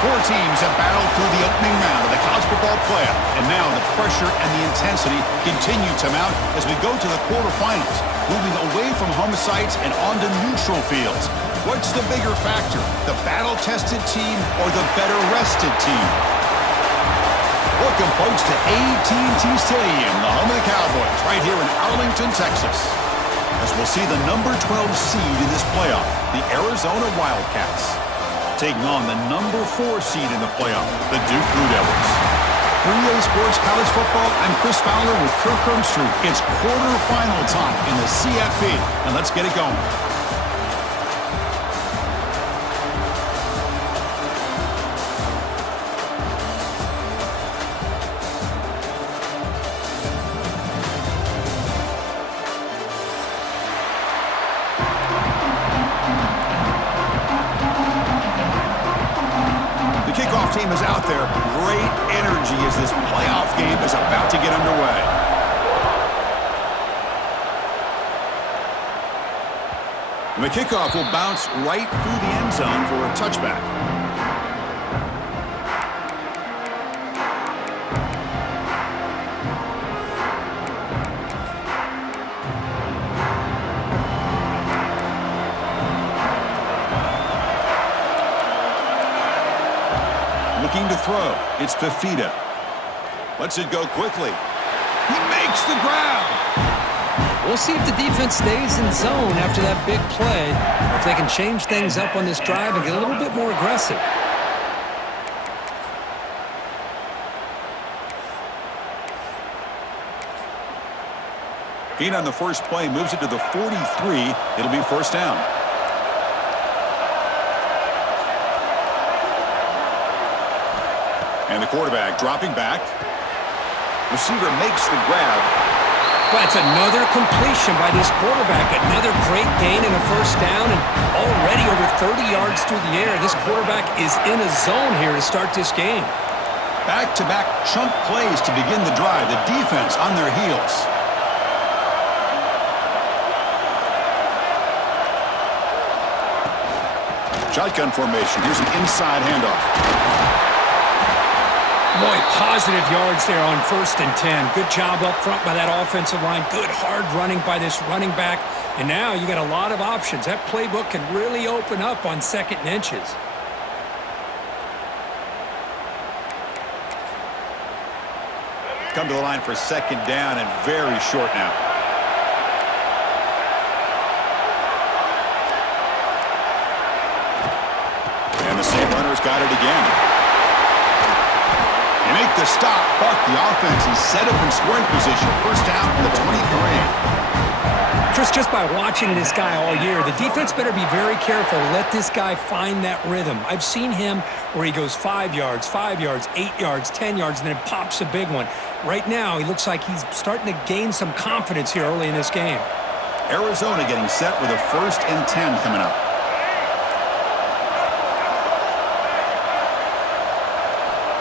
Four teams have battled through the opening round of the college football playoff, and now the pressure and the intensity continue to mount as we go to the quarterfinals, moving away from home sites and onto neutral fields. What's the bigger factor, the battle-tested team or the better-rested team? Welcome, folks, to AT&T Stadium, the home of the Cowboys, right here in Arlington, Texas, as we'll see the number 12 seed in this playoff, the Arizona Wildcats, taking on the number 4 seed in the playoff, the Duke Blue Devils. For EA Sports College Football, I'm Chris Fowler with Kirk Hermstreet. It's quarterfinal time in the CFB, and let's get it going. Team is out there. Great energy as this playoff game is about to get underway. And the kickoff will bounce right through the end zone for a touchback. Looking to throw. It's Fafita. Lets it go quickly. He makes the grab. We'll see if the defense stays in zone after that big play, or if they can change things up on this drive and get a little bit more aggressive. Gain on the first play moves it to the 43. It'll be first down. And the quarterback dropping back. Receiver makes the grab. That's another completion by this quarterback. Another great gain and a first down, and already over 30 yards through the air. This quarterback is in a zone here to start this game. Back-to-back chunk plays to begin the drive. The defense on their heels. Shotgun formation. Here's an inside handoff. Boy, positive yards there on 1st and 10. Good job up front by that offensive line. Good hard running by this running back. And now you got a lot of options. That playbook can really open up on 2nd and inches. Come to the line for 2nd down and very short now. And the same runner's got it again. They make the stop, but the offense is set up in scoring position. First down for the 23. Chris, just by watching this guy all year, the defense better be very careful to let this guy find that rhythm. I've seen him where he goes 5 yards, 5 yards, 8 yards, 10 yards, and then it pops a big one. Right now, he looks like he's starting to gain some confidence here early in this game. Arizona getting set with a 1st and 10 coming up.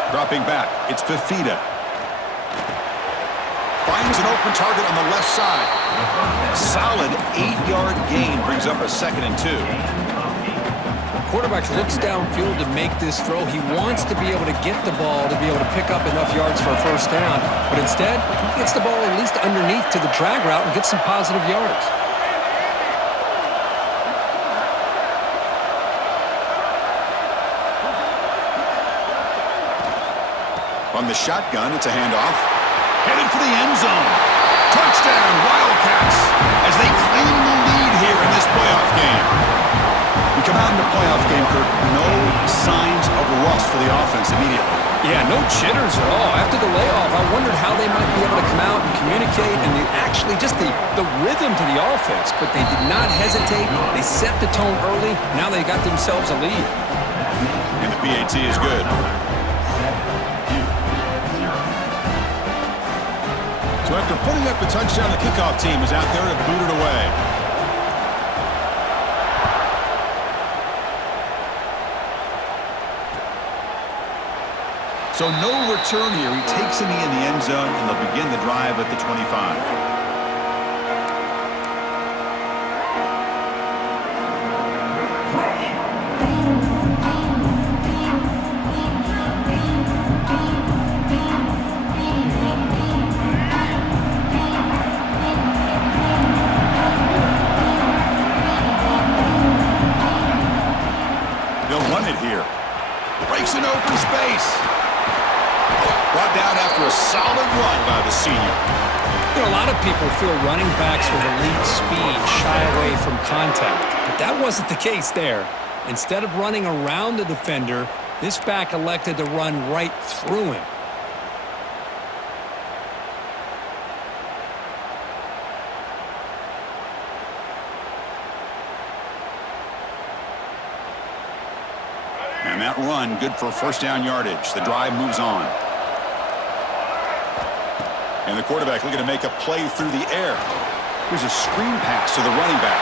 Dropping back, it's Fafita. Finds an open target on the left side. Solid 8-yard gain brings up a 2nd and 2. Quarterback looks downfield to make this throw. He wants to be able to get the ball to be able to pick up enough yards for a first down. But instead, he gets the ball at least underneath to the drag route and gets some positive yards. On the shotgun, it's a handoff. Headed for the end zone. Touchdown, Wildcats, as they claim the lead here in this playoff game. We come out in the playoff game, Kirk. No signs of rust for the offense immediately. Yeah, no jitters at all. After the layoff, I wondered how they might be able to come out and communicate and actually just the rhythm to the offense. But they did not hesitate. They set the tone early. Now they got themselves a lead. And the PAT is good. So after putting up the touchdown, the kickoff team is out there to boot it away. So no return here. He takes a knee in the end zone, and they'll begin the drive at the 25. an open space. Brought down after a solid run by the senior. You know, a lot of people feel running backs with elite speed shy away from contact, but that wasn't the case there. Instead of running around the defender, this back elected to run right through him. And that run, good for first down yardage. The drive moves on. And the quarterback looking to make a play through the air. Here's a screen pass to the running back.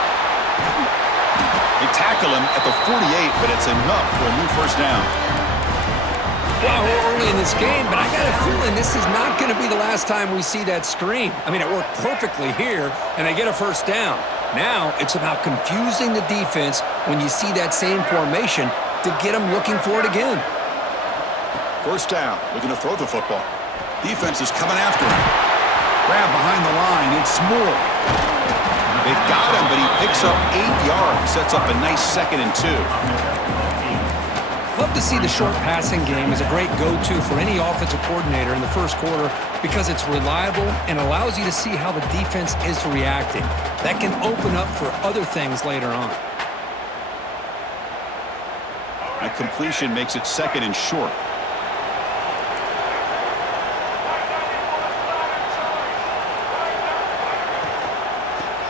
They tackle him at the 48, but it's enough for a new first down. Well, we're early in this game, but I got a feeling this is not going to be the last time we see that screen. I mean, it worked perfectly here, and they get a first down. Now it's about confusing the defense when you see that same formation to get them looking for it again. First down, looking to throw the football. Defense is coming after him. Grab behind the line, it's Moore. They've got him, but he picks up 8 yards, sets up a nice 2nd and 2. Love to see the short passing game as a great go-to for any offensive coordinator in the first quarter because it's reliable and allows you to see how the defense is reacting. That can open up for other things later on. A completion makes it 2nd and short.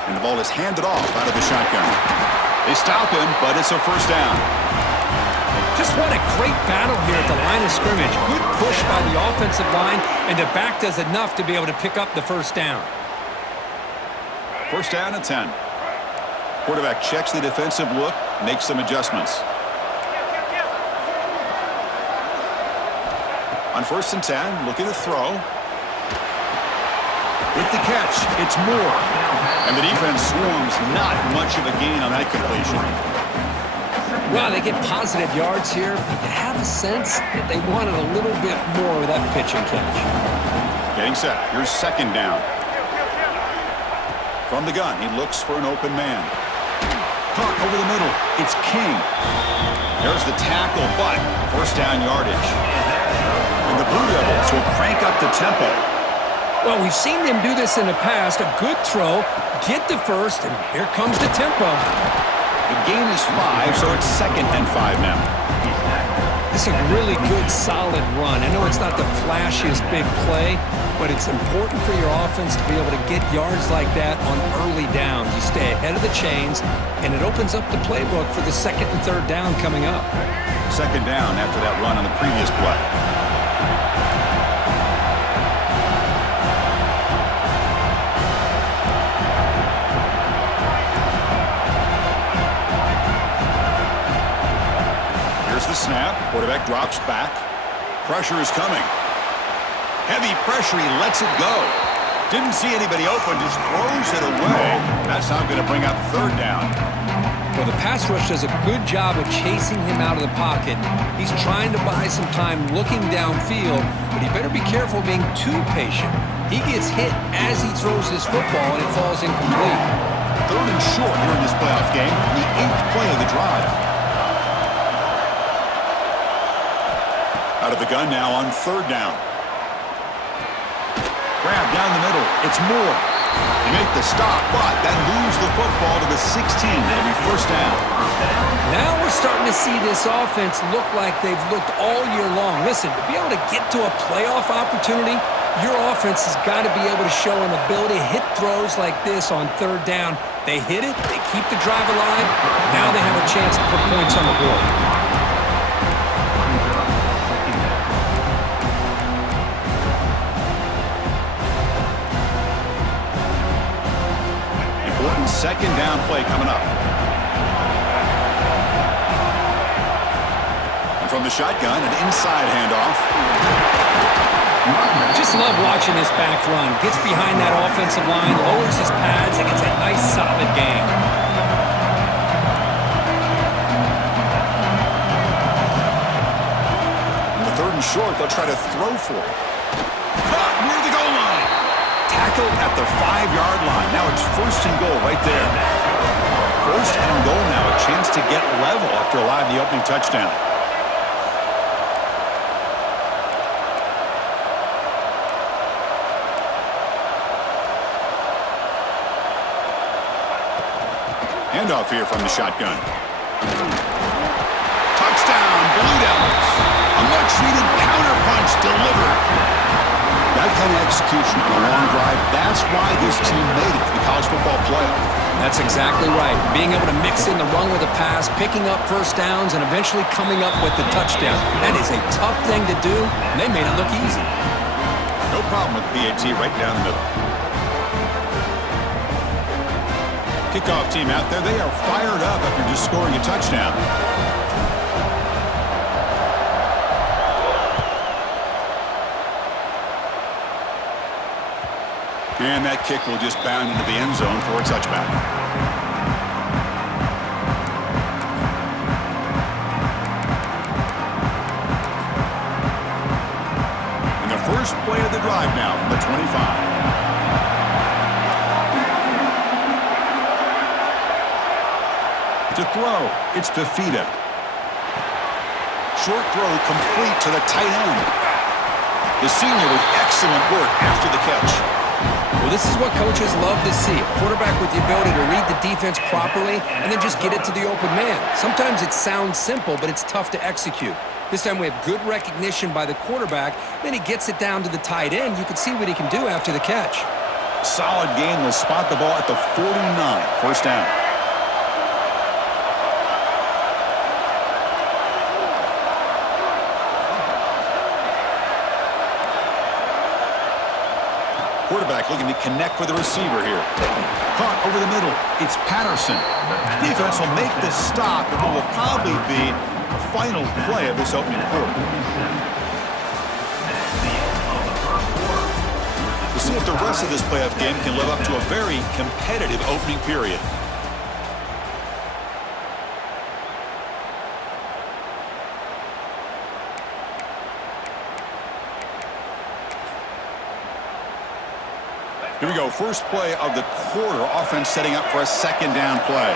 And the ball is handed off out of the shotgun. They stop him, but it's a first down. Just what a great battle here at the line of scrimmage. Good push by the offensive line, and the back does enough to be able to pick up the first down. First down and 10. Quarterback checks the defensive look, makes some adjustments. On 1st and 10, looking to throw. With the catch, it's Moore. And the defense swarms, not much of a gain on that completion. Well, they get positive yards here, but you have a sense that they wanted a little bit more of that pitch and catch. Getting set. Here's 2nd down. From the gun, he looks for an open man. Caught over the middle. It's King. There's the tackle, but first down yardage. And the Blue Devils will crank up the tempo. Well, we've seen them do this in the past. A good throw, get the first, and here comes the tempo. The gain is 5, so it's 2nd and 5 now. It's a really good, solid run. I know it's not the flashiest big play, but it's important for your offense to be able to get yards like that on early downs. You stay ahead of the chains, and it opens up the playbook for the 2nd and 3rd down coming up. 2nd down after that run on the previous play. The snap, quarterback drops back. Pressure is coming. Heavy pressure, he lets it go. Didn't see anybody open, just throws it away. That's not going to bring up 3rd down. Well, the pass rush does a good job of chasing him out of the pocket. He's trying to buy some time looking downfield, but he better be careful being too patient. He gets hit as he throws this football, and it falls incomplete. 3rd and short here in this playoff game, the 8th play of the drive. Out of the gun now on 3rd down. Grab down the middle. It's Moore. They make the stop, but that moves the football to the 16. It'll be first down. Now we're starting to see this offense look like they've looked all year long. Listen, to be able to get to a playoff opportunity, your offense has got to be able to show an ability to hit throws like this on 3rd down. They hit it. They keep the drive alive. Now they have a chance to put points on the board. Important 2nd down play coming up. And from the shotgun, an inside handoff. Just love watching this back run. Gets behind that offensive line, lowers his pads, and gets a nice solid gain. On the 3rd and short, they'll try to throw for it. Caught near the goal line. Tackled at the 5-yard line. Now it's 1st and goal right there. 1st and goal now. A chance to get level after allowing the opening touchdown. Handoff here from the shotgun. Touchdown, Blue Devils. A much-needed counter-punch delivered. That kind of execution on a long drive, that's why this team made it to the college football playoff. That's exactly right. Being able to mix in the run with a pass, picking up first downs, and eventually coming up with the touchdown. That is a tough thing to do, and they made it look easy. No problem with PAT right down the middle. Kickoff team out there, they are fired up after just scoring a touchdown. And that kick will just bound into the end zone for a touchback. And the first play of the drive now from the 25. To throw, it's Fafita. Short throw complete to the tight end. The senior with excellent work after the catch. Well, this is what coaches love to see. A quarterback with the ability to read the defense properly and then just get it to the open man. Sometimes it sounds simple, but it's tough to execute. This time we have good recognition by the quarterback. Then he gets it down to the tight end. You can see what he can do after the catch. Solid gain. They'll spot the ball at the 49. First down. Quarterback looking to connect with the receiver here. Caught over the middle. It's Patterson. Defense will make the stop, but it will probably be the final play of this opening quarter. We'll see if the rest of this playoff game can live up to a very competitive opening period. Here we go. First play of the quarter. Offense setting up for a second down play.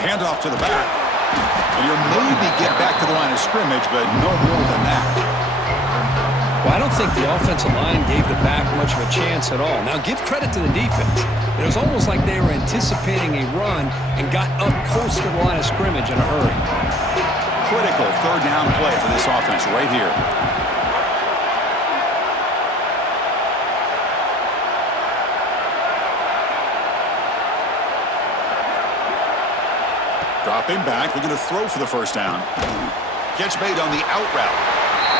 Handoff to the back. And you'll maybe get back to the line of scrimmage, but no more than that. Well, I don't think the offensive line gave the back much of a chance at all. Now, give credit to the defense. It was almost like they were anticipating a run and got up close to the line of scrimmage in a hurry. Critical third down play for this offense right here. Dropping back, looking to throw for the first down. Catch made on the out route.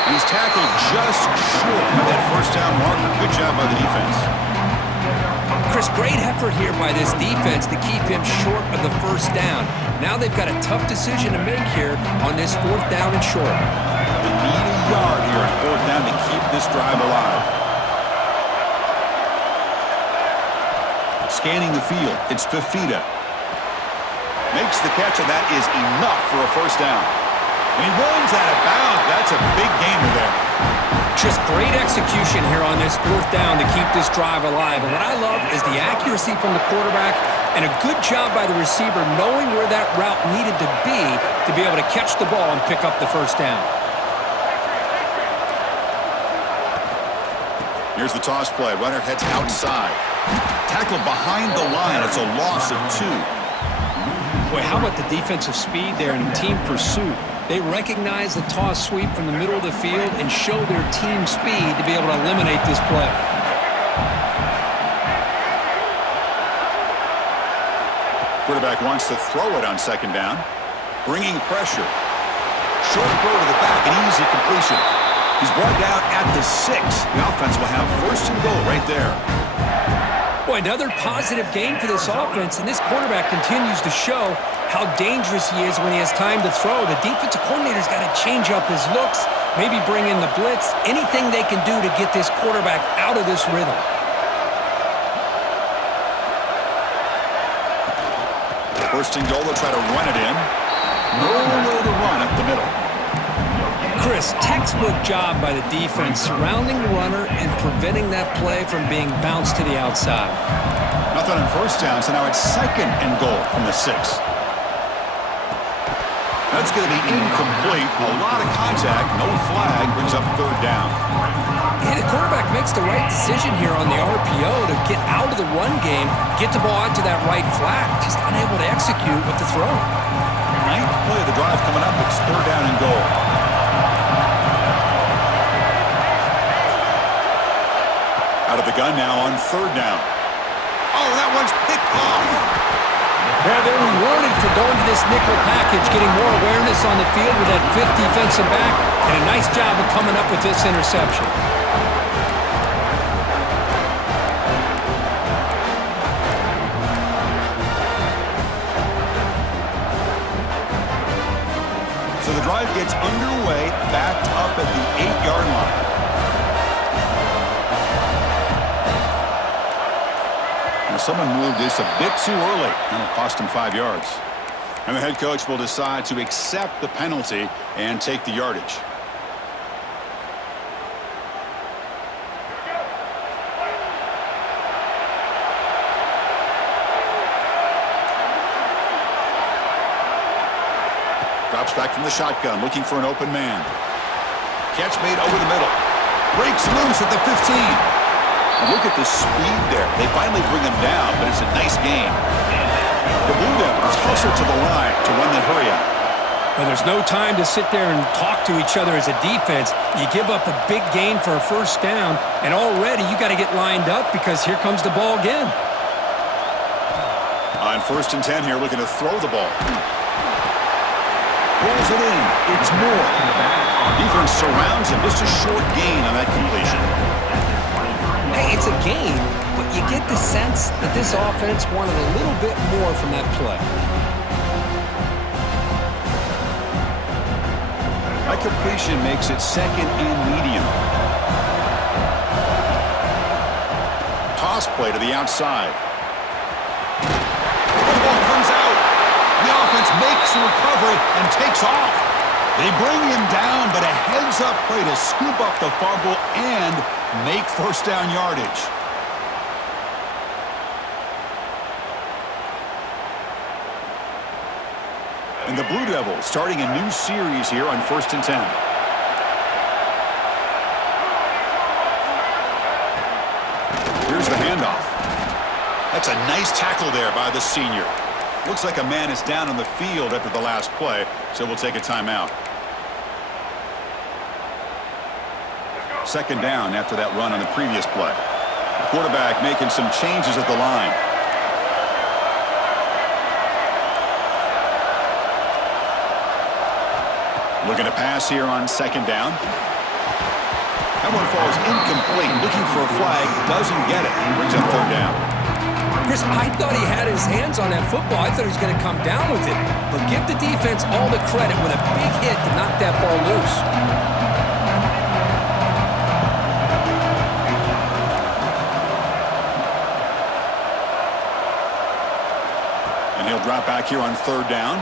And he's tackled just short of that first down marker. Good job by the defense. Chris, great effort here by this defense to keep him short of the first down. Now they've got a tough decision to make here on this fourth down and short. They need a yard here on fourth down to keep this drive alive. Scanning the field, it's Fafita. Makes the catch, and that is enough for a first down. And he runs out of bounds. That's a big gainer there. Just great execution here on this fourth down to keep this drive alive. And what I love is the accuracy from the quarterback and a good job by the receiver knowing where that route needed to be able to catch the ball and pick up the first down. Here's the toss play. Runner heads outside. Tackled behind the line. It's a loss of 2. Boy, how about the defensive speed there and team pursuit? They recognize the toss sweep from the middle of the field and show their team speed to be able to eliminate this play. Quarterback wants to throw it on second down. Bringing pressure. Short throw to the back, an easy completion. He's brought down at the 6. The offense will have first and goal right there. Boy, another positive game for this offense, and this quarterback continues to show how dangerous he is when he has time to throw. The defensive coordinator's got to change up his looks, maybe bring in the blitz, anything they can do to get this quarterback out of this rhythm. First and goal, they'll try to run it in. Nowhere to run up the middle. Chris, textbook job by the defense surrounding the runner and preventing that play from being bounced to the outside. Nothing on first down, so now it's second and goal from the 6. That's going to be incomplete. A lot of contact. No flag. Brings up third down. Yeah, the quarterback makes the right decision here on the RPO to get out of the run game, get the ball out to that right flat. Just unable to execute with the throw. Ninth play of the drive coming up. It's third down and goal. Out of the gun now on third down. Oh, that one's picked off. Yeah, they're rewarded for going to this nickel package, getting more awareness on the field with that fifth defensive back, and a nice job of coming up with this interception. So the drive gets underway, backed up at the 8-yard line. Someone moved this a bit too early, and it'll cost him 5 yards. And the head coach will decide to accept the penalty and take the yardage. Drops back from the shotgun, looking for an open man. Catch made over the middle. Breaks loose at the 15. And look at the speed there. They finally bring him down, but it's a nice game. The Blue Devils hustle to the line to run the hurry up. Well, there's no time to sit there and talk to each other as a defense. You give up a big gain for a first down, and already you got to get lined up because here comes the ball again. On 1st and 10 here, looking to throw the ball. Rolls it in. It's Moore. Defense surrounds him. Just a short gain on that completion. Hey, it's a game, but you get the sense that this offense wanted a little bit more from that play. That completion makes it 2nd and medium. Toss play to the outside. The ball comes out. The offense makes the recovery and takes off. They bring him down, but a heads-up play to scoop up the fumble and make first down yardage. And the Blue Devils starting a new series here on 1st and 10. Here's the handoff. That's a nice tackle there by the senior. Looks like a man is down on the field after the last play, so we'll take a timeout. 2nd down after that run on the previous play. The quarterback making some changes at the line. Looking to pass here on 2nd down. That one falls incomplete. Looking for a flag. Doesn't get it. Brings up 3rd down. Chris, I thought he had his hands on that football. I thought he was going to come down with it. But give the defense all the credit with a big hit to knock that ball loose. And he'll drop back here on 3rd down.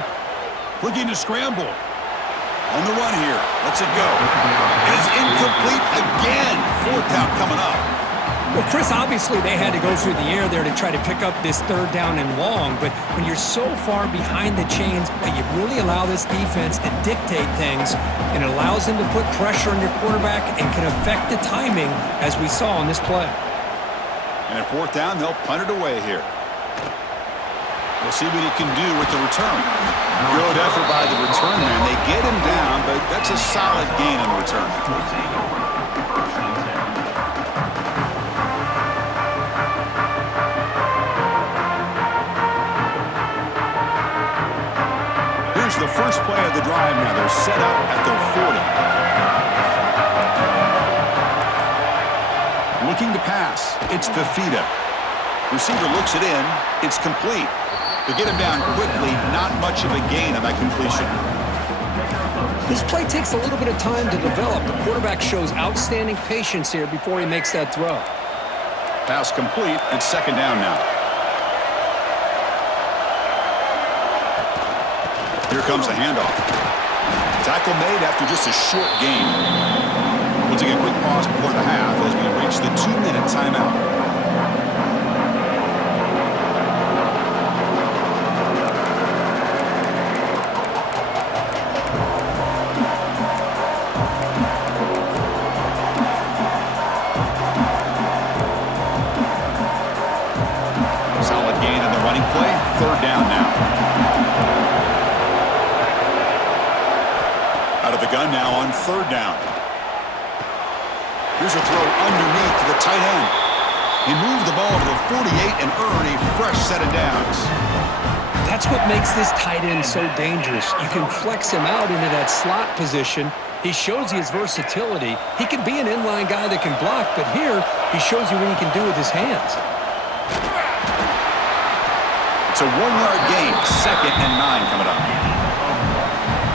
Looking to scramble. On the run here. Lets it go. And it's incomplete again. 4th down coming up. Well, Chris, obviously they had to go through the air there to try to pick up this 3rd down and long, but when you're so far behind the chains, you really allow this defense to dictate things, and it allows them to put pressure on your quarterback and can affect the timing, as we saw on this play. And at 4th down, they'll punt it away here. We'll see what he can do with the return. Good effort by the return man. They get him down, but that's a solid gain on the return. Here's the first play of the drive now. They're set up at their 40. Looking to pass. It's Fafita. Receiver looks it in. It's complete. To get him down quickly, not much of a gain on that completion. This play takes a little bit of time to develop. The quarterback shows outstanding patience here before he makes that throw. Pass complete. It's 2nd down now. Here comes the handoff. Tackle made after just a short gain. We'll take a quick pause before the half as we reach the 2-minute timeout. third down now. Out of the gun now on third down. Here's a throw underneath to the tight end. He moved the ball to the 48 and earned a fresh set of downs. That's what makes this tight end so dangerous. You can flex him out into that slot position. He shows you his versatility. He can be an inline guy that can block, but here he shows you what he can do with his hands. It's a 1-yard gain, 2nd and 9 coming up.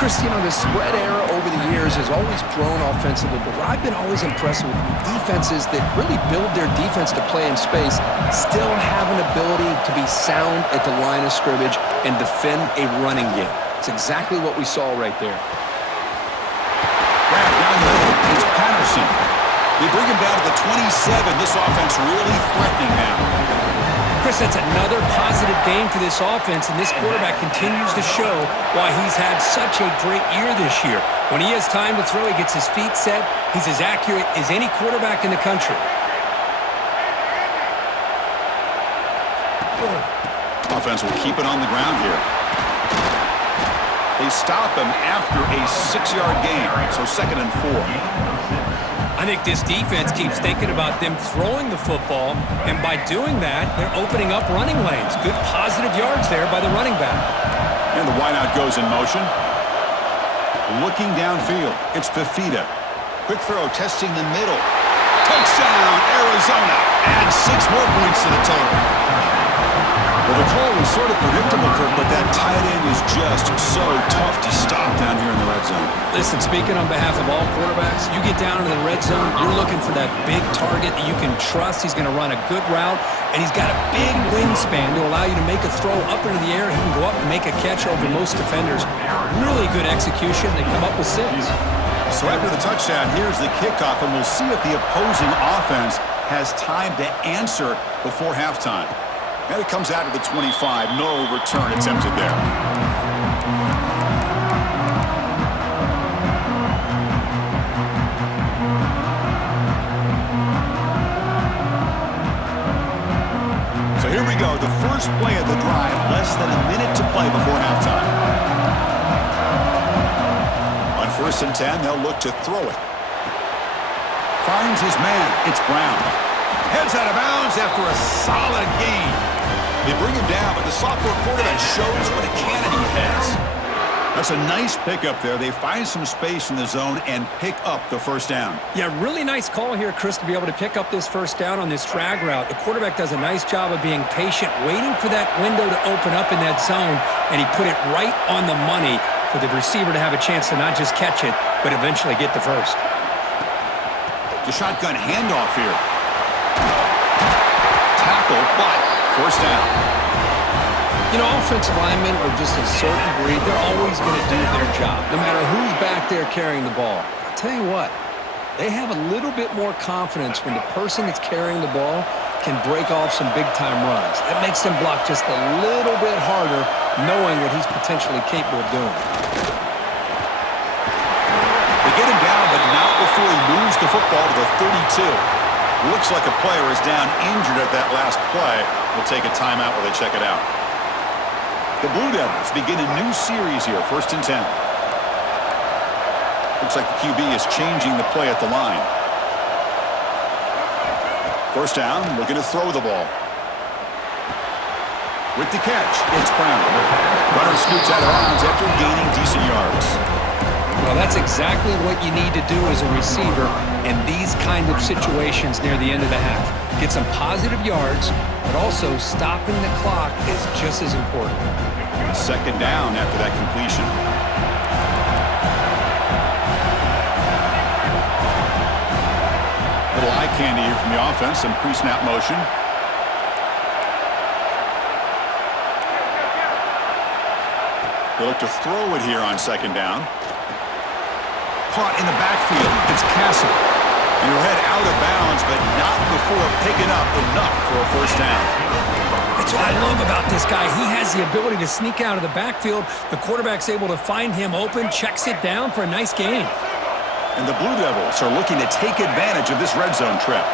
Chris, you know, the spread era over the years has always grown offensively, but what I've been always impressed with defenses that really build their defense to play in space still have an ability to be sound at the line of scrimmage and defend a running game. It's exactly what we saw right there. Grab down the middle. It's Patterson. They bring him down to the 27. This offense really threatening now. Chris, that's another positive game for this offense, and this quarterback continues to show why he's had such a great year this year. When he has time to throw, he gets his feet set. He's as accurate as any quarterback in the country. Offense will keep it on the ground here. They stop him after a 6-yard gain, so 2nd and 4. I think this defense keeps thinking about them throwing the football, and by doing that, they're opening up running lanes. Good positive yards there by the running back. And the wideout goes in motion. Looking downfield, it's Fafita. Quick throw, testing the middle. Touchdown, Arizona. Adds 6 more points to the total. Well, the call was sort of predictable, Kirk, but that tight end is just so tough to stop down here in the red zone. Listen, speaking on behalf of all quarterbacks, you get down into the red zone, you're looking for that big target that you can trust. He's going to run a good route, and he's got a big wingspan to allow you to make a throw up into the air. He can go up and make a catch over most defenders. Really good execution. They come up with 6. So after the touchdown, here's the kickoff, and we'll see if the opposing offense has time to answer before halftime. And it comes out to the 25. No return attempted there. So here we go. The first play of the drive. Less than a minute to play before halftime. On 1st and 10, they'll look to throw it. Finds his man. It's Brown. Heads out of bounds after a solid gain. They bring him down, but the sophomore quarterback shows what a cannon he has. That's a nice pickup there. They find some space in the zone and pick up the first down. Yeah, really nice call here, Chris, to be able to pick up this first down on this drag route. The quarterback does a nice job of being patient, waiting for that window to open up in that zone, and he put it right on the money for the receiver to have a chance to not just catch it, but eventually get the first. The shotgun handoff here. Tackle, but first down. You know, offensive linemen are just a certain breed. They're always going to do their job, no matter who's back there carrying the ball. I'll tell you what, they have a little bit more confidence when the person that's carrying the ball can break off some big-time runs. That makes them block just a little bit harder, knowing what he's potentially capable of doing. They get him down, but not before he moves the football to the 32. Looks like a player is down injured at that last play. We'll take a timeout while they check it out. The Blue Devils begin a new series here, 1st and 10. Looks like the QB is changing the play at the line. First down, looking to throw the ball. With the catch, it's Brown. Runner scoots out of bounds after gaining decent yards. Well, that's exactly what you need to do as a receiver in these kind of situations near the end of the half. Get some positive yards, but also stopping the clock is just as important. 2nd down after that completion. Little eye candy here from the offense, some pre-snap motion. They look to throw it here on 2nd down. Caught in the backfield. It's Castle. You'll head out of bounds, but not before picking up enough for a first down. That's what I love about this guy. He has the ability to sneak out of the backfield. The quarterback's able to find him open, checks it down for a nice gain. And the Blue Devils are looking to take advantage of this red zone trip.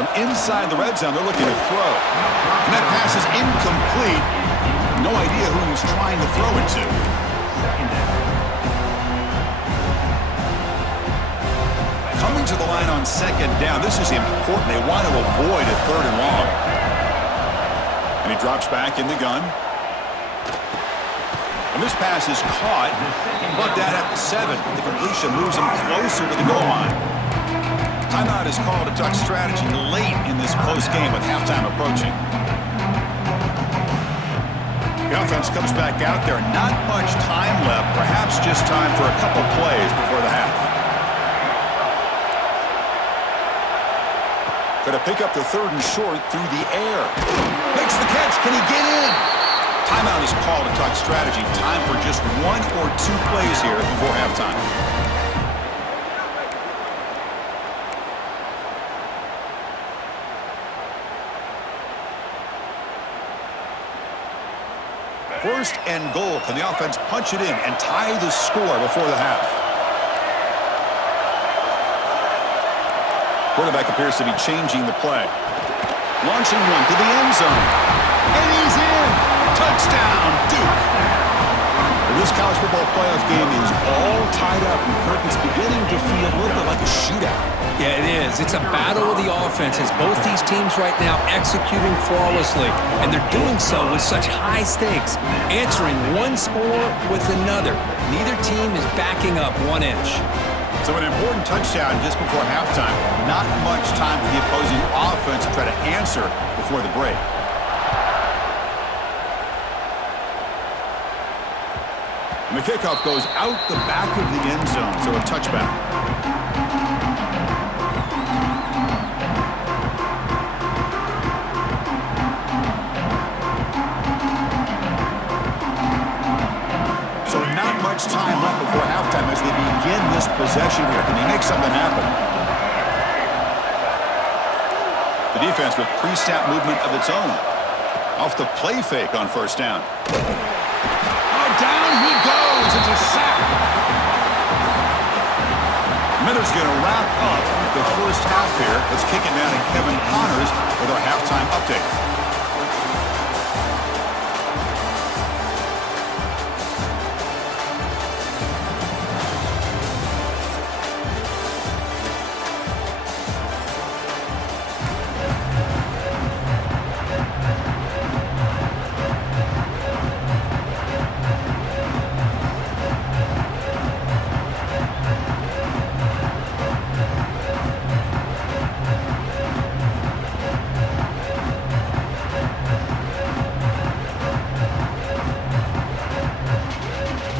From inside the red zone, they're looking to throw. And that pass is incomplete. No idea who he's trying to throw it to. Coming to the line on second down. This is important. They want to avoid a third and long. And he drops back in the gun. And this pass is caught. But that at the 7. The completion moves him closer to the goal line. Timeout is called to Duck strategy late in this close game with halftime approaching. The offense comes back out there. Not much time left. Perhaps just time for a couple plays before the half. Going to pick up the 3rd and short through the air. Makes the catch. Can he get in? Timeout is called to Duck strategy. Time for just 1 or 2 plays here before halftime. First and goal. Can the offense punch it in and tie the score before the half? Quarterback appears to be changing the play. Launching one to the end zone. And he's in. Touchdown, Duke. Well, this college football playoff game is all tied up, and Kirk is beginning to feel a little bit like a shootout. Yeah, it is. It's a battle of the offenses. Both these teams right now executing flawlessly, and they're doing so with such high stakes, answering one score with another. Neither team is backing up 1 inch. So an important touchdown just before halftime. Not much time for the opposing offense to try to answer before the break. And the kickoff goes out the back of the end zone, so a touchback. So not much time left before halftime as they begin this possession here. Can they make something happen? The defense with pre-snap movement of its own. Off the play fake on first down. Down he goes. It's a sack. Miller's going to wrap up the first half here. Let's kick it down to Kevin Connors with our halftime update.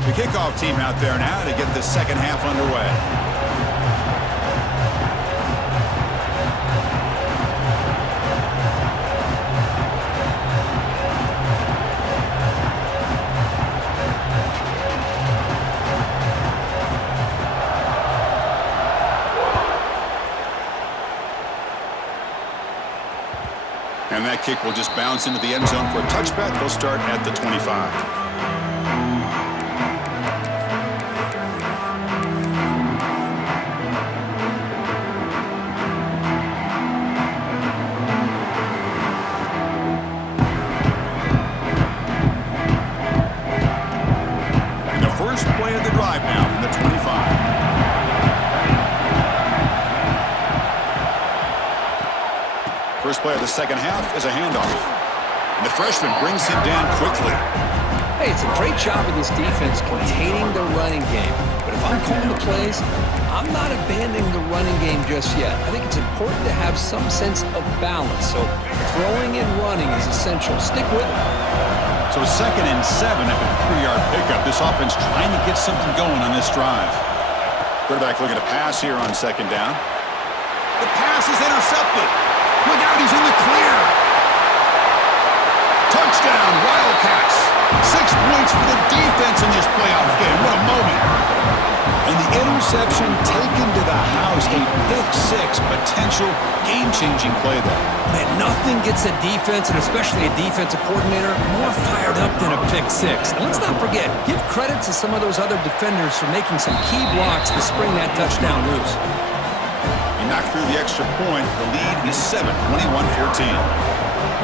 The kickoff team out there now to get the second half underway. And that kick will just bounce into the end zone for a touchback. They'll start at the 25. First play of the second half is a handoff. And the freshman brings him down quickly. Hey, it's a great job of this defense containing the running game. But if I'm calling the plays, I'm not abandoning the running game just yet. I think it's important to have some sense of balance. So throwing and running is essential. Stick with it. So 2nd and 7 after the 3-yard pickup. This offense trying to get something going on this drive. Quarterback looking to pass here on 2nd down. The pass is intercepted. Look out, he's in the clear. Touchdown, Wildcats. 6 points for the defense in this playoff game. What a moment. And the interception taken to the house. A pick 6, potential game-changing play there. Man, nothing gets a defense, and especially a defensive coordinator, more fired up than a pick 6. And let's not forget, give credit to some of those other defenders for making some key blocks to spring that touchdown loose. He knocked through the extra point. The lead is 7, 21-14.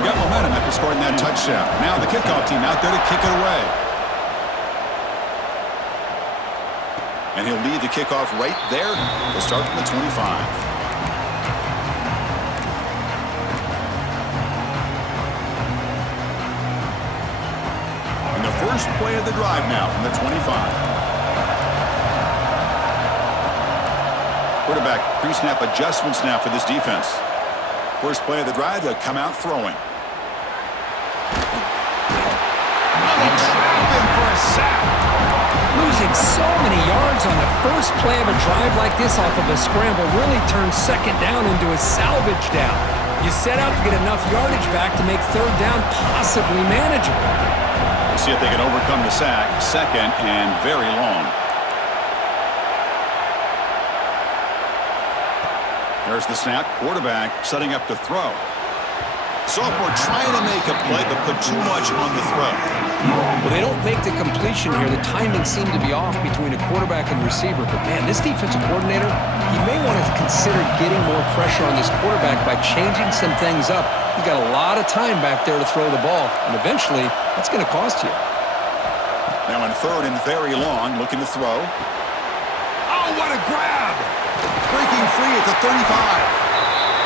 We got momentum after scoring that touchdown. Now the kickoff team out there to kick it away. And he'll lead the kickoff right there. They'll start from the 25. First play of the drive now from the 25. Quarterback pre-snap adjustments now for this defense. First play of the drive, they'll come out throwing. They trap him for a sack. Losing so many yards on the first play of a drive like this off of a scramble really turns second down into a salvage down. You set out to get enough yardage back to make third down possibly manageable. See if they can overcome the sack. Second and very long. There's the snap. Quarterback setting up to throw. Sophomore trying to make a play, but put too much on the throw. Well, they don't make the completion here. The timing seemed to be off between a quarterback and receiver. But, man, this defensive coordinator, he may want to consider getting more pressure on this quarterback by changing some things up. He's got a lot of time back there to throw the ball, and eventually that's going to cost you. Now in third and very long, looking to throw. Oh, what a grab! Breaking free at the 35.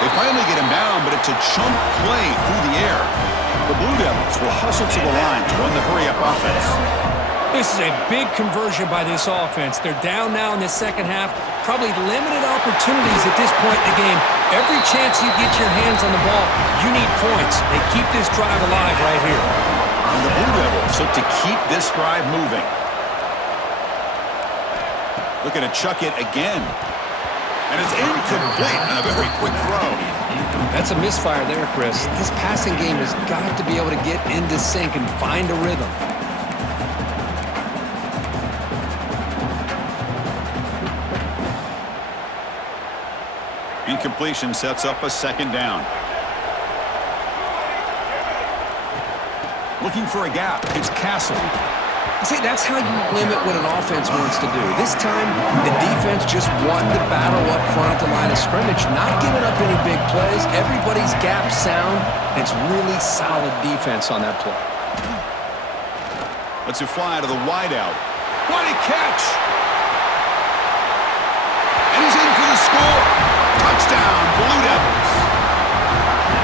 They finally get him down, but it's a chunk play through the air. The Blue Devils will hustle to the line to run the hurry-up offense. This is a big conversion by this offense. They're down now in the second half. Probably limited opportunities at this point in the game. Every chance you get your hands on the ball, you need points. They keep this drive alive right here. And the Blue Devils look to keep this drive moving. Looking to chuck it again. And it's incomplete and a very quick throw. That's a misfire there, Chris. This passing game has got to be able to get into sync and find a rhythm. Incompletion sets up a second down. Looking for a gap. It's Castle. See, that's how you limit what an offense wants to do. This time, the defense just won the battle up front at the line of scrimmage, not giving up any big plays. Everybody's gap sound. It's really solid defense on that play. Let's it fly to the wideout. What a catch! And he's in for the score. Touchdown, Blue Devils.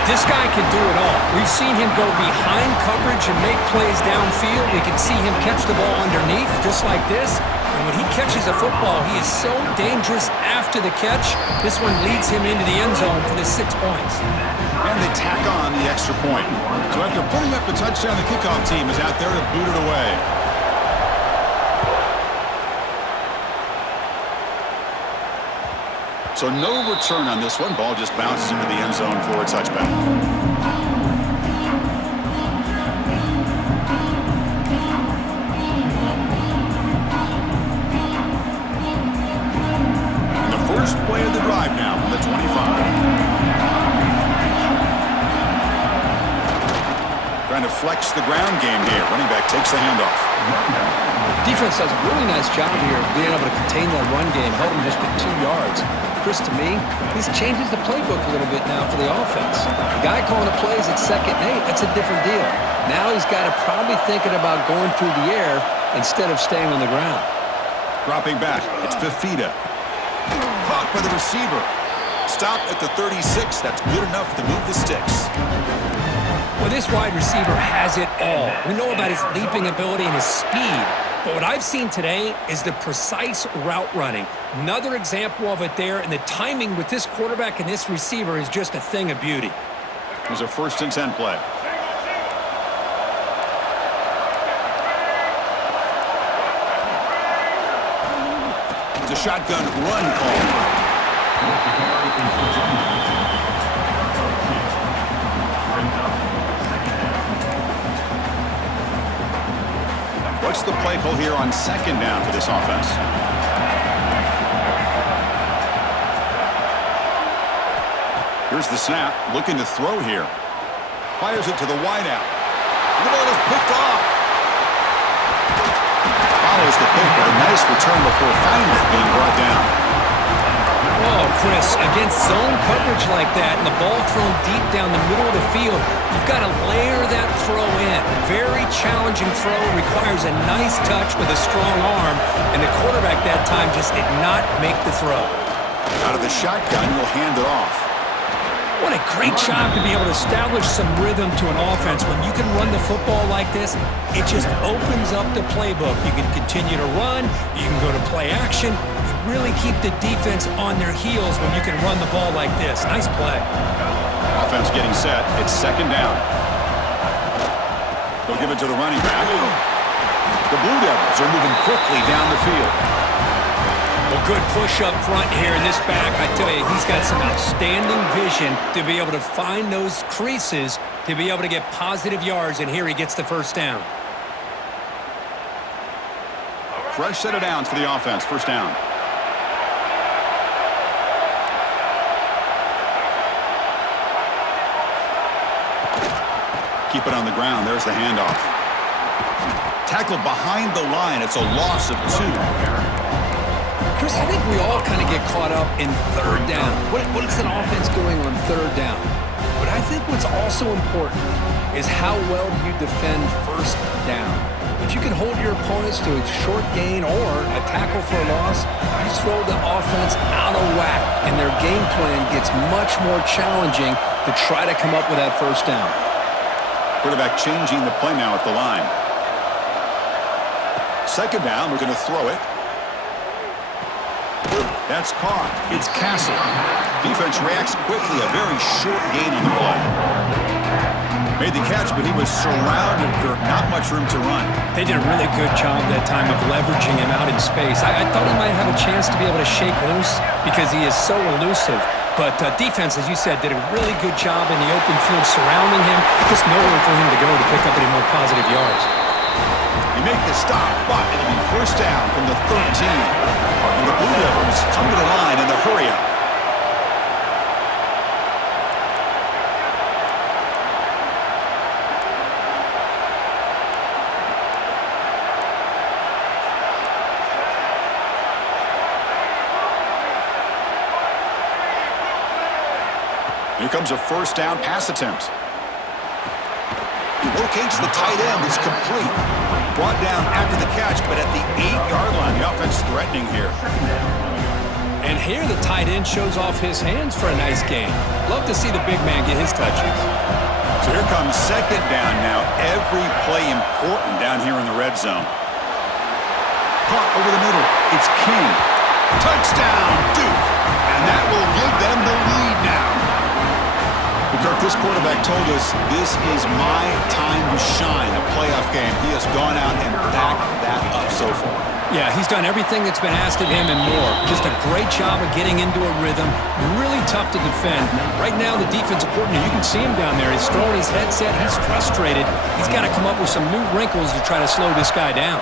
This guy can do it all. We've seen him go behind coverage and make plays downfield. We can see him catch the ball underneath, just like this. And when he catches a football, he is so dangerous after the catch. This one leads him into the end zone for the 6 points. And they tack on the extra point. So after putting up the touchdown, the kickoff team is out there to boot it away. So no return on this one. Ball just bounces into the end zone for a touchback. And the first play of the drive now from the 25. Trying to flex the ground game here. Running back takes the handoff. Defense does a really nice job here being able to contain that run game, held him just at 2 yards. Chris, to me, this changes the playbook a little bit now for the offense. The guy calling the plays at 2nd and 8, that's a different deal. Now he's got to probably thinking about going through the air instead of staying on the ground. Dropping back, it's Fifita. Caught by the receiver. Stopped at the 36. That's good enough to move the sticks. Well, this wide receiver has it all. We know about his leaping ability and his speed. But what I've seen today is the precise route running. Another example of it there, and the timing with this quarterback and this receiver is just a thing of beauty. It was a 1st and 10 play. It's a shotgun run call. What's the play call here on 2nd down for this offense? Here's the snap, looking to throw here. Fires it to the wideout. The ball is picked off. Follows the pick with a nice return before finally being brought down. Oh, Chris, against zone coverage like that and the ball thrown deep down the middle of the field, you've got to layer that throw in. Very challenging throw, requires a nice touch with a strong arm, and the quarterback that time just did not make the throw. Out of the shotgun, he'll hand it off. What a great job to be able to establish some rhythm to an offense. When you can run the football like this, it just opens up the playbook. You can continue to run. You can go to play action. You really keep the defense on their heels when you can run the ball like this. Nice play. Offense getting set. It's second down. They'll give it to the running back. The Blue Devils are moving quickly down the field. Well, good push up front here in this back. I tell you, he's got some outstanding vision to be able to find those creases, to be able to get positive yards, and here he gets the first down. Fresh set of downs for the offense. First down. Keep it on the ground. There's the handoff. Tackled behind the line. It's a loss of 2. Chris, I think we all kind of get caught up in third down. What is an offense doing on third down? But I think what's also important is how well you defend first down. If you can hold your opponents to a short gain or a tackle for a loss, you throw the offense out of whack, and their game plan gets much more challenging to try to come up with that first down. Quarterback changing the play now at the line. Second down, we're going to throw it. That's caught. It's Castle. Defense reacts quickly. A very short gain on the play. Made the catch, but he was surrounded, Kirk. Not much room to run. They did a really good job that time of leveraging him out in space. I thought he might have a chance to be able to shake loose because he is so elusive. But defense, as you said, did a really good job in the open field surrounding him. Just nowhere for him to go to pick up any more positive yards. You make the stop, but it'll be first down from the 13. And the Blue Devils come to the line in the hurry-up. Here comes a first down pass attempt. Locates the tight end. It's complete. Brought down after the catch, but at the 8-yard line, the offense threatening here. And here the tight end shows off his hands for a nice gain. Love to see the big man get his touches. So here comes second down now. Every play important down here in the red zone. Caught over the middle. It's King. Touchdown, Duke. And that will give them the lead now. Kirk, this quarterback told us this is my time to shine, a playoff game. He has gone out and backed that up so far. Yeah, he's done everything that's been asked of him and more. Just a great job of getting into a rhythm. Really tough to defend. Right now, the defensive coordinator, you can see him down there. He's throwing his headset. He's frustrated. He's got to come up with some new wrinkles to try to slow this guy down.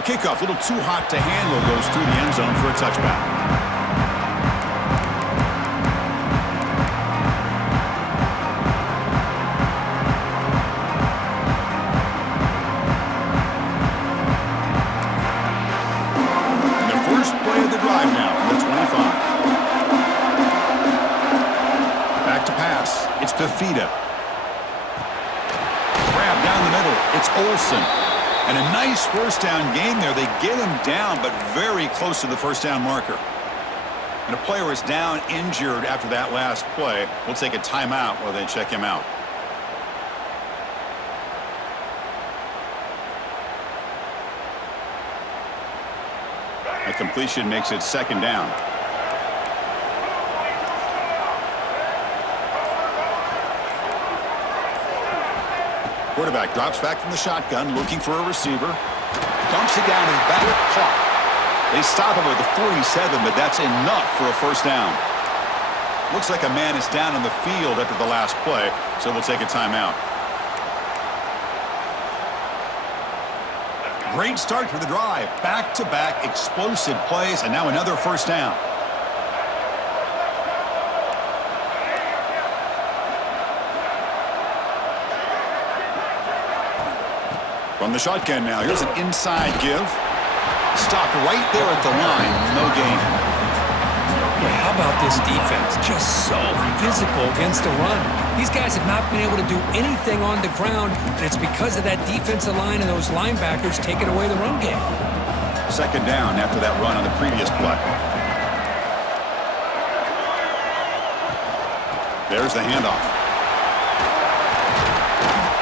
The kickoff, a little too hot to handle, goes through the end zone for a touchback. Fafita. Grab down the middle. It's Olsen. And a nice first down gain there. They get him down, but very close to the first down marker. And a player is down injured after that last play. We'll take a timeout while they check him out. A completion makes it second down. Quarterback drops back from the shotgun, looking for a receiver. Dumps it down to the back. Caught. They stop him at the 47, but that's enough for a first down. Looks like a man is down on the field after the last play, so we'll take a timeout. Great start for the drive. Back-to-back explosive plays, and now another first down. From the shotgun now, here's an inside give. Stopped right there at the line. No gain. Boy, how about this defense? Just so physical against the run. These guys have not been able to do anything on the ground, and it's because of that defensive line and those linebackers taking away the run game. Second down after that run on the previous play. There's the handoff.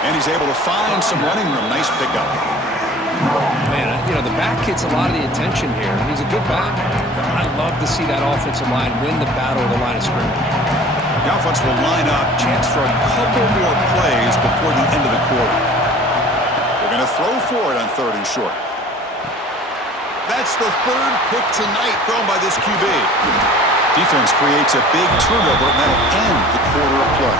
And he's able to find some running room. Nice pickup. Man, the back gets a lot of the attention here. He's a good back. I love to see that offensive line win the battle of the line of scrimmage. The offense will line up. Chance for a couple more plays before the end of the quarter. They're going to throw for it on 3rd and short. That's the 3rd pick tonight thrown by this QB. Defense creates a big turnover, and that'll end the quarter of play.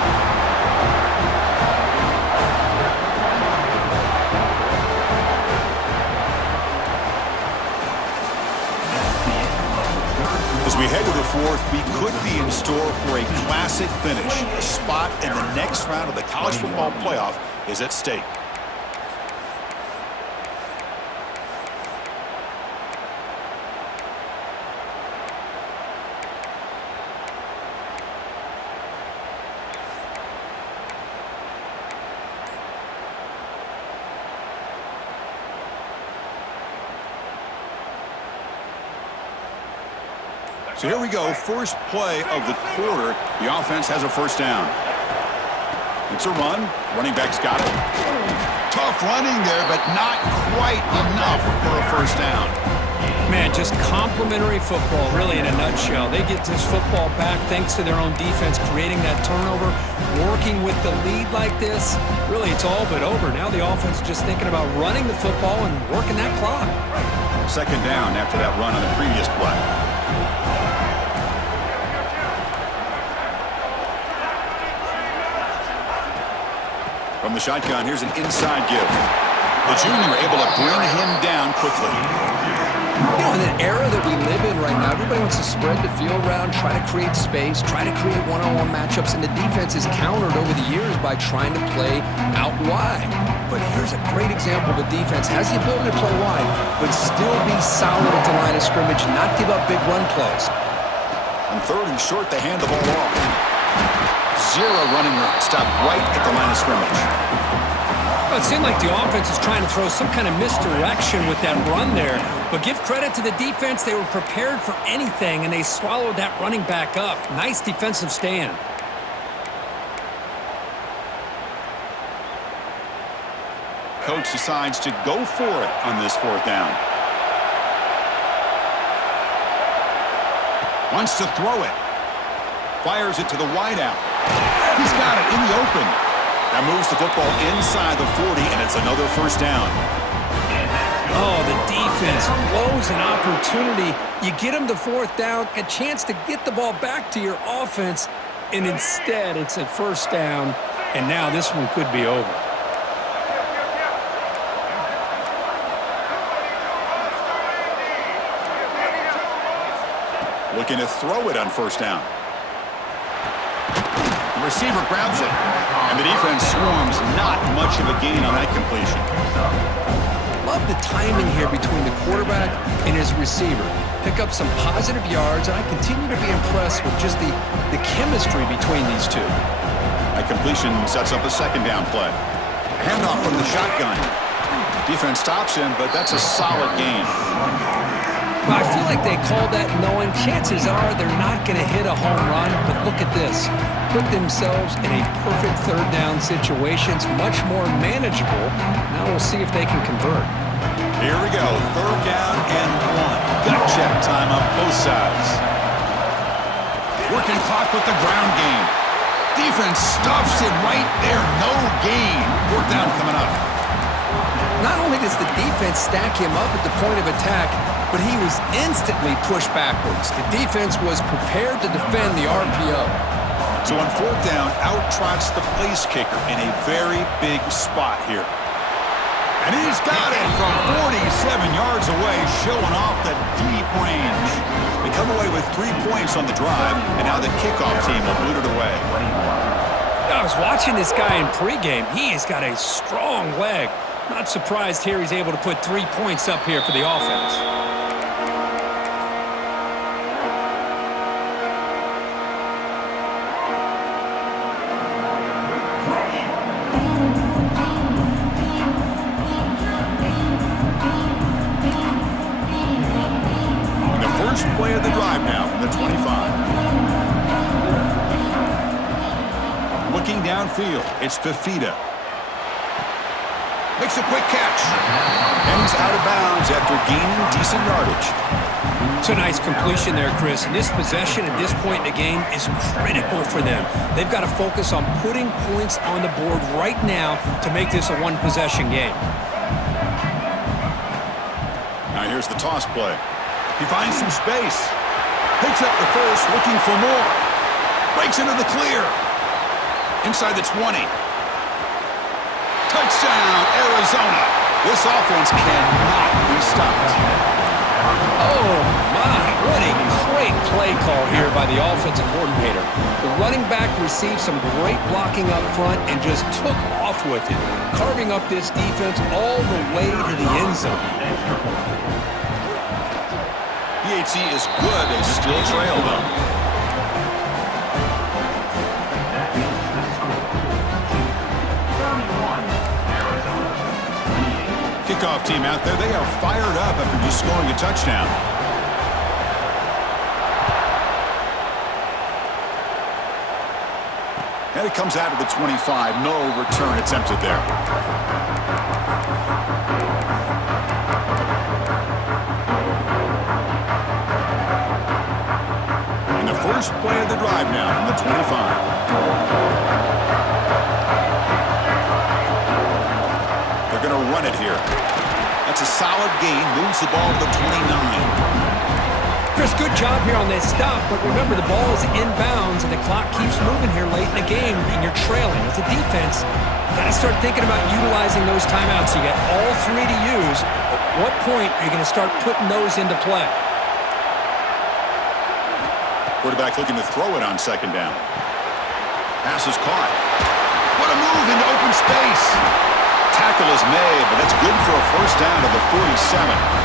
As we head to the 4th, we could be in store for a classic finish. A spot in the next round of the college football playoff is at stake. So here we go, first play of the quarter. The offense has a first down. It's a run. Running back's got it. Tough running there, but not quite enough for a first down. Man, just complimentary football, really, in a nutshell. They get this football back thanks to their own defense, creating that turnover, working with the lead like this. Really, it's all but over. Now the offense is just thinking about running the football and working that clock. Second down after that run on the previous play. From the shotgun, here's an inside give. The junior able to bring him down quickly. In the era that we live in right now, everybody wants to spread the field around, try to create space, try to create one-on-one matchups, and the defense is countered over the years by trying to play out wide. But here's a great example of a defense has the ability to play wide, but still be solid at the line of scrimmage and not give up big run plays. On 3rd and short, they hand the ball off. Zero running room. Stop right at the line of scrimmage. Well, it seemed like the offense was trying to throw some kind of misdirection with that run there. But give credit to the defense. They were prepared for anything, and they swallowed that running back up. Nice defensive stand. Coach decides to go for it on this 4th down. Wants to throw it. Fires it to the wideout. He's got it in the open. That moves the football inside the 40, and it's another first down. Oh, the defense blows an opportunity. You get them the 4th down, a chance to get the ball back to your offense, and instead it's a first down, and now this one could be over. Looking to throw it on first down. The receiver grabs it, and the defense swarms. Not much of a gain on that completion. Love the timing here between the quarterback and his receiver. Pick up some positive yards, and I continue to be impressed with just the chemistry between these two. That completion sets up a second down play. Handoff from the shotgun. Defense stops him, but that's a solid gain. Well, I feel like they called that knowing chances are they're not going to hit a home run, but look at this. Put themselves in a perfect 3rd down situation. It's much more manageable. Now we'll see if they can convert. Here we go. 3rd down and 1. Gut check time on both sides. Working clock with the ground game. Defense stuffs it right there. No gain. 4th down coming up. Not only does the defense stack him up at the point of attack, but he was instantly pushed backwards. The defense was prepared to defend the RPO. So on 4th down, out trots the place kicker in a very big spot here. And he's got it from 47 yards away, showing off the deep range. They come away with 3 points on the drive, and now the kickoff team will boot it away. I was watching this guy in pregame. He has got a strong leg. Not surprised here he's able to put 3 points up here for the offense. drive now from the 25. Looking downfield, it's Fafita. Makes a quick catch. And he's out of bounds after gaining decent yardage. It's a nice completion there, Chris. And this possession at this point in the game is critical for them. They've got to focus on putting points on the board right now to make this a one-possession game. Now here's the toss play. He finds some space. Picks up the first, looking for more. Breaks into the clear. Inside the 20. Touchdown, Arizona. This offense cannot be stopped. Oh, my. What a great play call here by the offensive coordinator. The running back received some great blocking up front and just took off with it, carving up this defense all the way to the end zone. PHC is good. They still trail, though. Kickoff team out there, they are fired up after just scoring a touchdown. And it comes out of the 25. No return attempted there. And the first play of the drive now from the 25. They're going to run it here. That's a solid gain. Moves the ball to the 29. Chris, good job here on this stop, but remember the ball is inbounds and the clock keeps moving here late in the game and you're trailing. As a defense, you got to start thinking about utilizing those timeouts. You got all three to use. At what point are you going to start putting those into play? Quarterback looking to throw it on second down. Pass is caught. What a move into open space. Tackle is made, but that's good for a first down to the 47.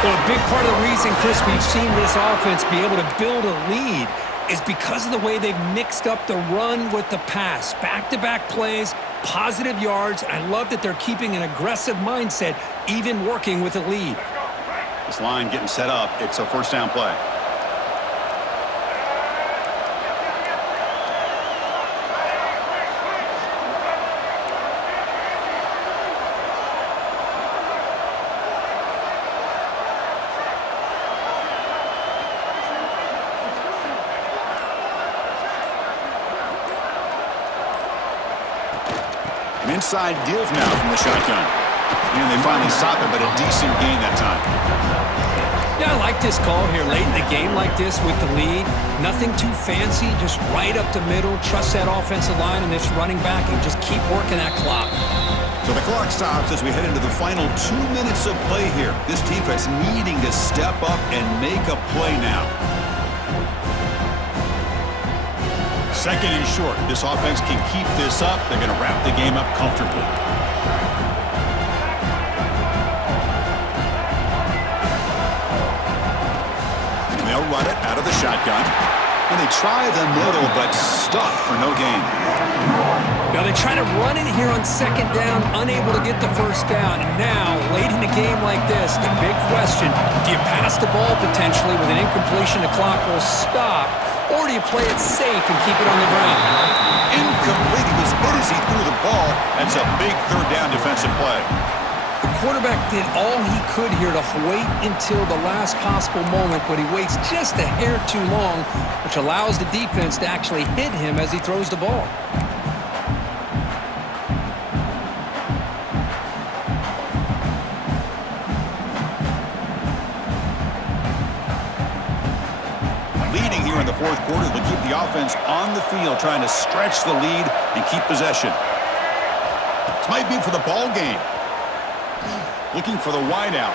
Well, a big part of the reason, Chris, we've seen this offense be able to build a lead is because of the way they've mixed up the run with the pass. Back-to-back plays, positive yards. I love that they're keeping an aggressive mindset, even working with a lead. This line getting set up. It's a first down play. Inside deal now from the shotgun. And they finally stop it, but a decent gain that time. Yeah, I like this call here late in the game like this with the lead. Nothing too fancy, just right up the middle. Trust that offensive line and this running back and just keep working that clock. So the clock stops as we head into the final 2 minutes of play here. This defense needing to step up and make a play now. Second and short. This offense can keep this up. They're going to wrap the game up comfortably. And they'll run it out of the shotgun. And they try the middle, but stuffed for no gain. Now they try to run it here on second down, unable to get the first down. And now, late in a game like this, the big question, do you pass the ball potentially with an incompletion? The clock will stop. Or do you play it safe and keep it on the ground? Incomplete. He was hit as he threw the ball. That's a big third down defensive play. The quarterback did all he could here to wait until the last possible moment, but he waits just a hair too long, which allows the defense to actually hit him as he throws the ball. In the fourth quarter, they'll keep the offense on the field, trying to stretch the lead and keep possession. This might be for the ball game. Looking for the wideout.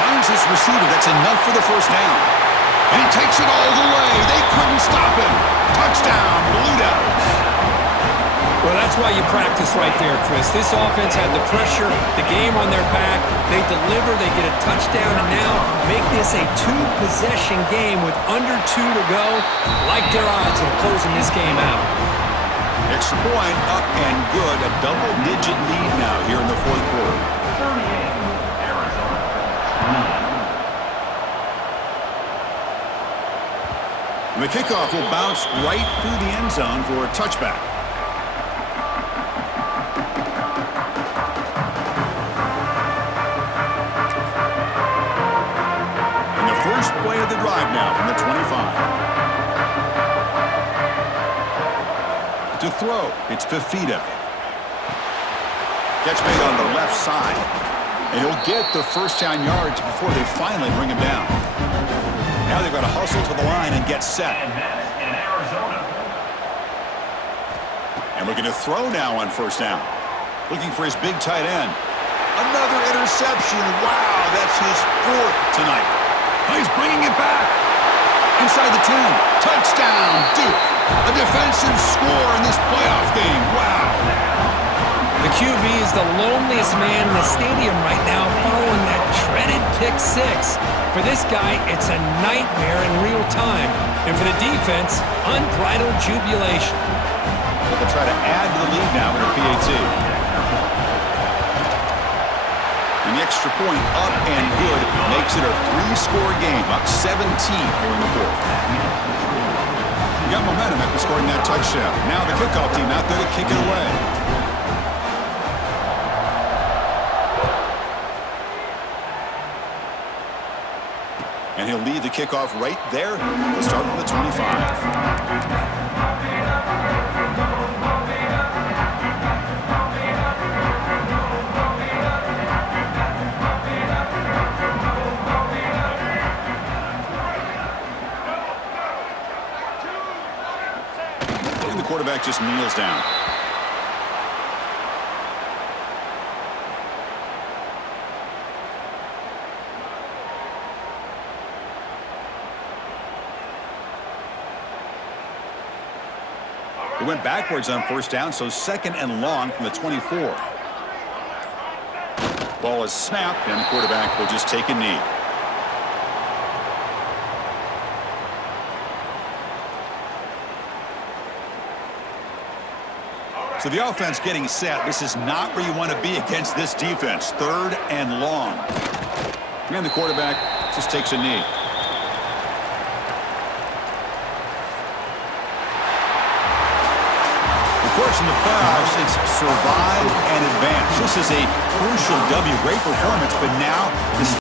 Finds his receiver. That's enough for the first down. And he takes it all the way. They couldn't stop him. Touchdown, Blue Devils. Well, that's why you practice right there, Chris. This offense had the pressure, the game on their back. They deliver, they get a touchdown, and now make this a two-possession game with under 2 to go. Like their odds of closing this game out. Extra point, up and good. A double-digit lead now here in the fourth quarter. And the kickoff will bounce right through the end zone for a touchback. And the first play of the drive now from the 25. To throw, it's Fafita. Catch made on the left side. And he'll get the first down yards before they finally bring him down. Now they've got to hustle to the line and get set. And looking to throw now on first down. Looking for his big tight end. Another interception. Wow, that's his fourth tonight. He's bringing it back. Inside the 10. Touchdown, Duke. A defensive score in this playoff game. Wow. The QB is the loneliest man in the stadium right now following that dreaded pick six. For this guy, it's a nightmare in real time. And for the defense, unbridled jubilation. They'll try to add to the lead now with a PAT. And the extra point up and good makes it a three-score game, up 17 here in the fourth. You got momentum after scoring that touchdown. Now the kickoff team out there to kick it away. And he'll lead the kickoff right there. He'll start from the 25. And the quarterback just kneels down. He went backwards on first down, so second and long from the 24. Ball is snapped, and the quarterback will just take a knee. So the offense getting set. This is not where you want to be against this defense. Third and long. And the quarterback just takes a knee. Of course, in the playoffs, it's survive and advance. This is a crucial W. Great performance, but now this